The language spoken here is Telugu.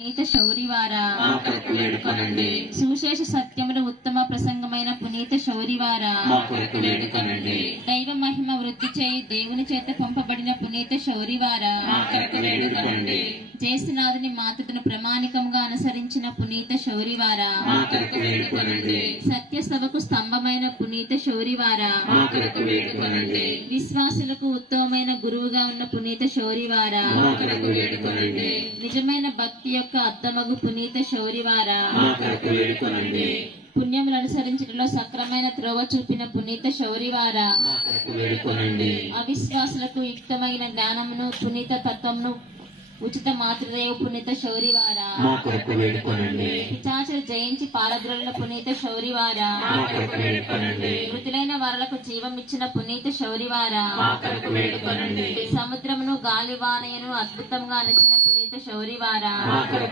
పునీత శౌరివారా, మా కొరకు వేడుకొనండి. సుశేష సత్యములు ఉత్తమ ప్రసంగమైన పునీత శౌరివారా, మా కొరకు వేడుకొనండి. దైవ మహిమ వృద్ధి చేయి దేవుని చేత పంపబడిన పునీత శౌరివారా, మా కొరకు వేడుకొనండి. జ్యేష్ఠనాథుని మాతృను ప్రమాణికముగా అనుసరించిన పునీత శౌరివారా, మా కొరకు వేడుకొనండి. సత్యసభకు స్తంభమైన పునీత శౌరివారా, మా కొరకు వేడుకొనండి. విశ్వాసులకు ఉత్తమమైన గురువుగా ఉన్న పునీత శౌరివారా, మా కొరకు వేడుకొనండి. నిజమైన భక్తి యొక్క అద్దమగు పునీత శౌరివారా, మా కొరకు వేడుకొనండి. పుణ్యములు అనుసరించడంలో సక్రమైన త్రోవ చూపిన పునీత శౌరివారా, మా కొరకు వేడుకొనండి. అవిశ్వాసులకు యుక్తమైన జ్ఞానమును పునీత తత్వమును ఉచిత మాతృదేవ పునీత శౌరివారా, మా కొరకు వేడుకొనండి. పిశాచులు జయించి పారద్రోలిన పునీత శౌరివారా, మా కొరకు వేడుకొనండి. మృతులైన వారలకు జీవం ఇచ్చిన పునీత శౌరివారా, మా కొరకు వేడుకొనండి. సముద్రమును గాలివానయను అద్భుతంగా అణచిన పునీత శౌరివారా, మా కొరకు